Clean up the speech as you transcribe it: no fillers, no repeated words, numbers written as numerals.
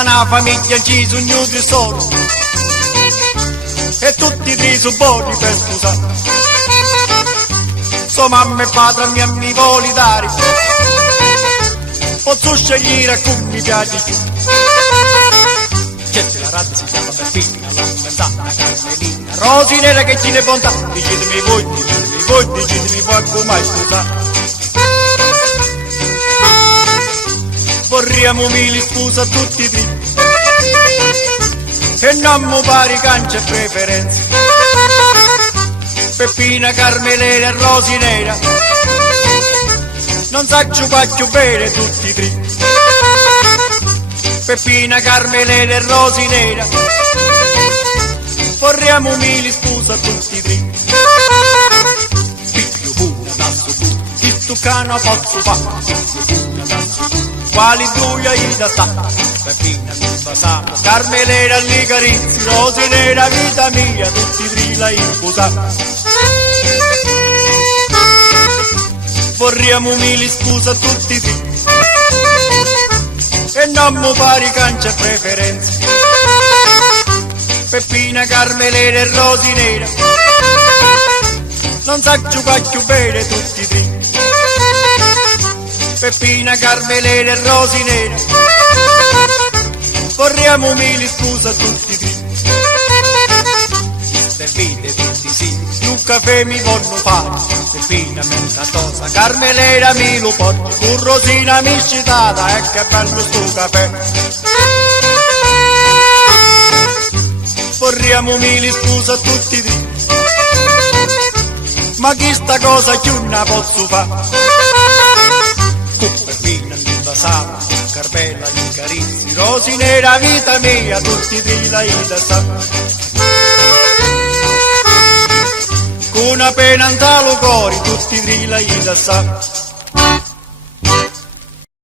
una famiglia ci sogno di solo e tutti tre sono buoni per sposare. So mamma e padre mi vuole dare, posso scegliere a cui mi piace più. C'è la razza si chiama Peppina, la Santa Carmelina, Rosinera che ci ne bontà. Dicetemi voi, decidetemi voi come sposare. Vorremmo mille scuse a tutti e tre e non mi pare cancia e preferenze. Peppina, Carmelina e Rosinera non saccio faccio bene tutti e tre. Peppina, Carmelina e Rosinera vorremmo mille scuse a tutti e tre. Piglio pure tasso tu, chi tu cano posso fare. Quali due hai da sta? Peppina mi spasamo, Carmelina li carizzi, Rosinera vita mia, tutti tre la imposata. Vorremmo mille scuse a tutti e tre e non mi pare cancia e preferenze. Peppina, Carmelina e Rosinera non saccio faccio bene tutti e tre. Peppina, Carmelina e Rosinera vorremmo mille scuse a tutti e tre. Servite tutti sì, un caffè mi vogliono fare. Peppina mezza tosa, Carmelina mi lo porto, con Rosina mi scitata, e che bello sto caffè. Vorremmo mille scuse a tutti e tre, ma chi sta cosa più ne posso fare? Peppina mi basava, Carmela mi carizzi, Rosinera vita mia, tutti e tre la ida sa. Con una pena in talo cuore, tutti e tre la ida sa.